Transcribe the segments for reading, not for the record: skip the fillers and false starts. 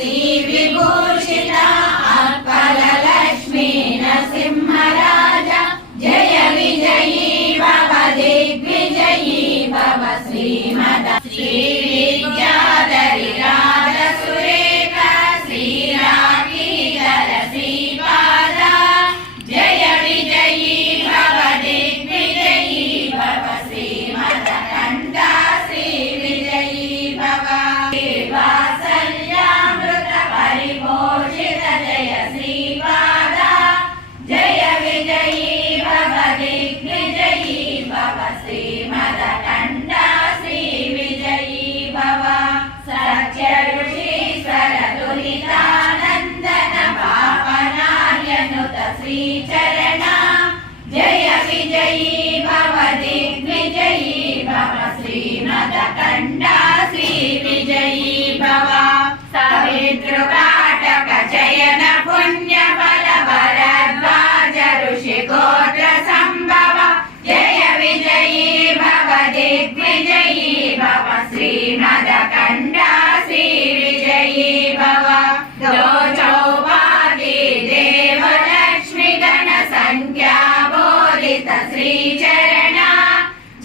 శ్రీ విభూషిత అప్పలక్ష్మీ నరసింహరాజ జయ విజయీ భవ దిగ్విజయీ భవ శ్రీమద శ్రీ విద్యాధరి రాజ సురేఖ శ్రీరాకీధర శ్రీపాద జయ విజయీ భవ దిగ్విజయీ భవ శ్రీమద కంఠ శ్రీ విజయీ భవ వాత్సల్యామృత పరిపోషిత జయ శ్రీపాద జయ విజయీ భవ దిగ్విజయీ భవ శ్రీమద కంఠ శ్రీ విజయీ భవ సత్య ఋషీశ్వర దురితానందన పావనార్యనుత శ్రీచరణ జయ విజయీ భవ దిగ్విజయీ భవ శ్రీమద కంఠ శ్రీ విజయీ భవ సవితృకాటక చయన పుణ్య ఫల భరద్వాజ ఋషి గోత్ర సంభవ జయ విజయీ భవ దిగ్విజయీ భవ శ్రీమద కంఠ శ్రీ విజయీ భవ చౌపాది దేవలక్ష్మి గణ సంఖ్యా బోధిత శ్రీచరణ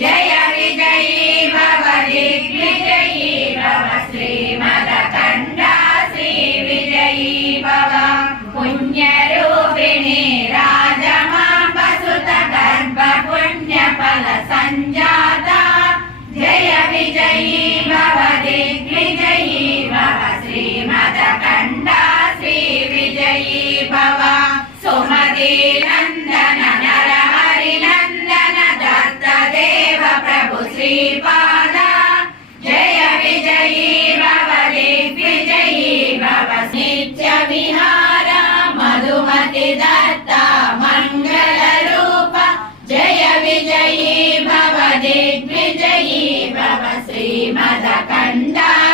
జయ విజయీ భవ దిగ్విజయీ భవ శ్రీమద కంఠ శ్రీ విజయీ భవ పుణ్యరూపిణి రాజమాంబసుత గర్భ పుణ్య ఫల సంజాత జయ విజయీ భవ దిగ్విజయీ భవ శ్రీమద కంఠ శ్రీ విజయీ భవ సుమతి నందన నరహరి నందన దత్త దేవ ప్రభు శ్రీపాద జయ విజయీ భవ దిగ్విజయీ భవ నిత్య విహార మధుమతి దత్త మంగళ రూప జయ విజయీ భవ దిగ్విజయీ భవ శ్రీమద కంఠ